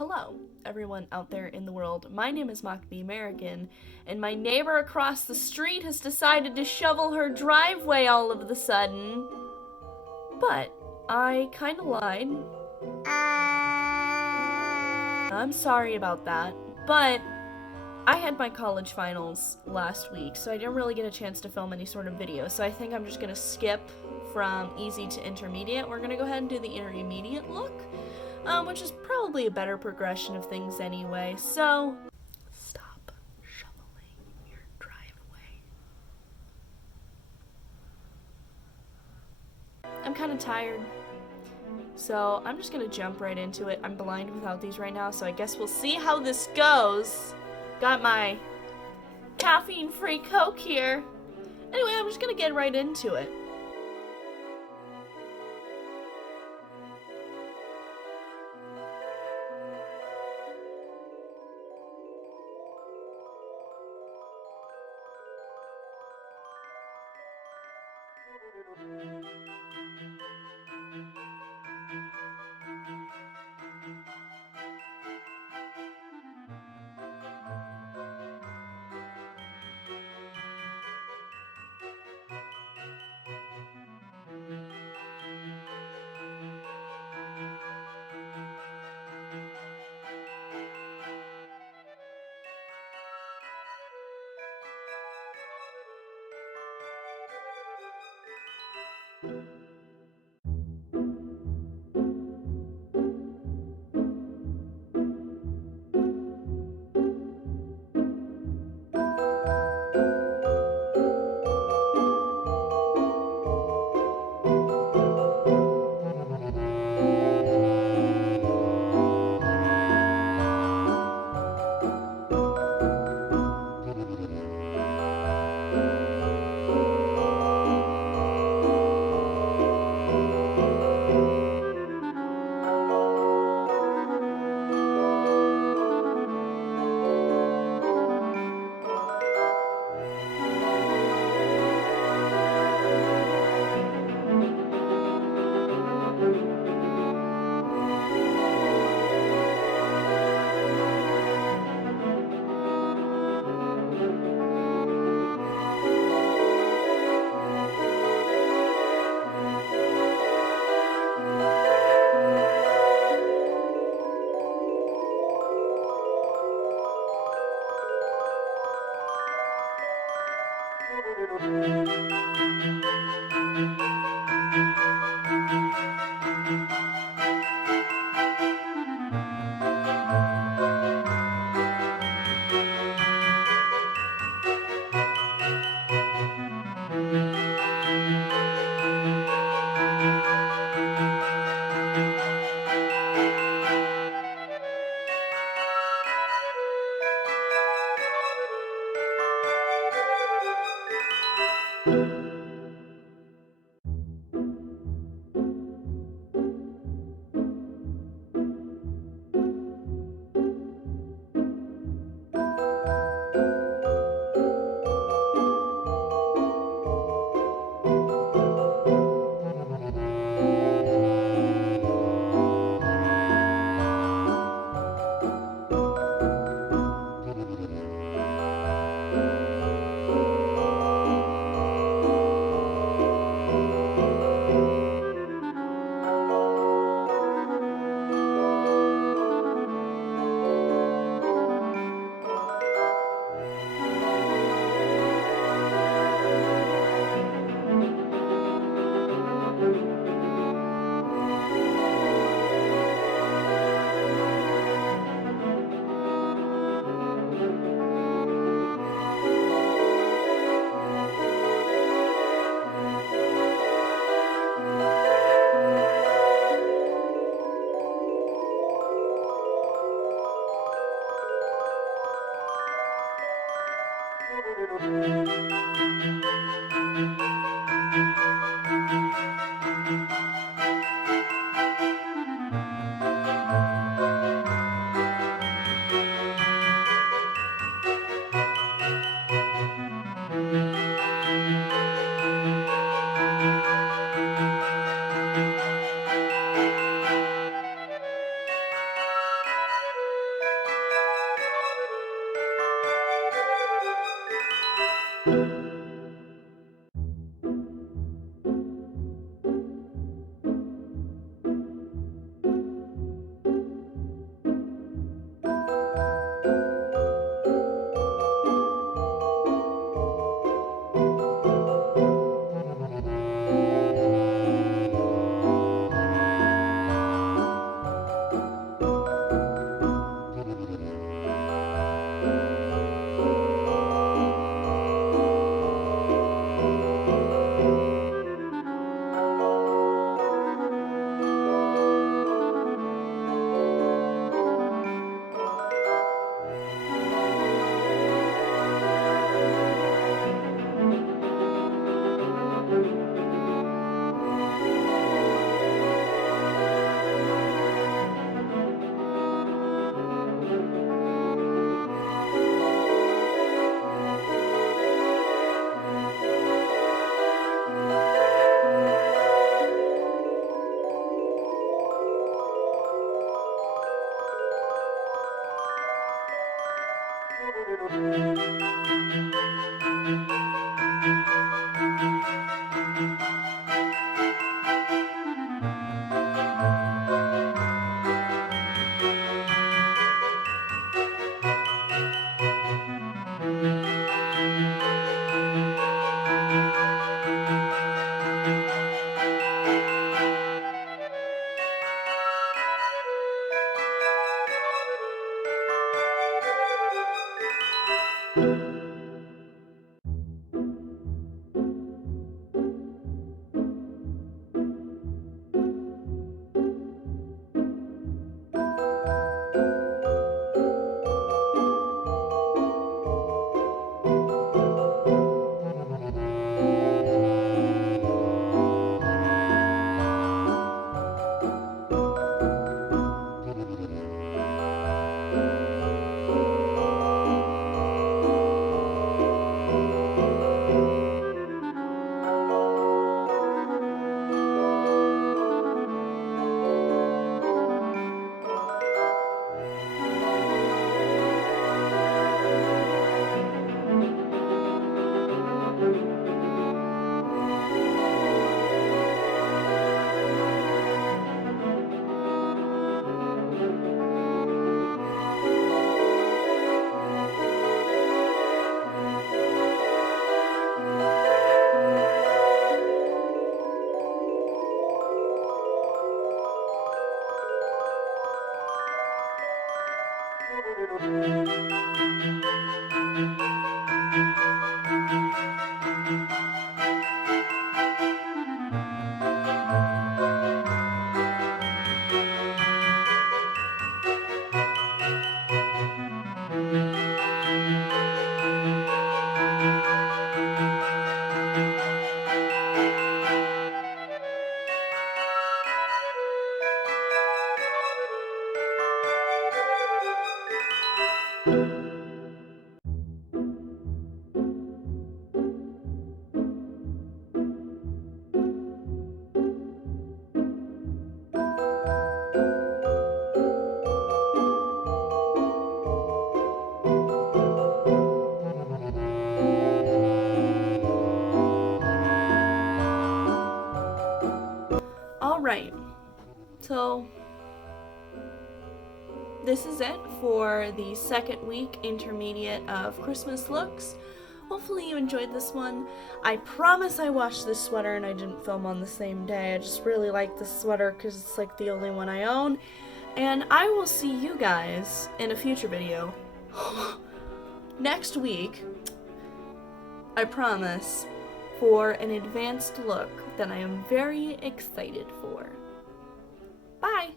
Hello, everyone out there in the world. My name is Mock the American, and my neighbor across the street has decided to shovel her driveway all of a sudden. But I kinda lied. I'm sorry about that, but I had my college finals last week, so I didn't really get a chance to film any sort of video, so I think I'm just gonna skip from easy to intermediate. We're gonna go ahead and do the intermediate look, which is probably a better progression of things anyway, so stop shoveling your driveway. I'm kind of tired, so I'm just gonna jump right into it. I'm blind without these right now, so I guess we'll see how this goes. Got my caffeine-free Coke here. Anyway, I'm just gonna get right into it. Alright, so this is it for the second week intermediate of Christmas looks. Hopefully you enjoyed this one. I promise I washed this sweater and I didn't film on the same day. I just really like this sweater because it's like the only one I own. And I will see you guys in a future video next week, I promise, for an advanced look that I am very excited for. Bye!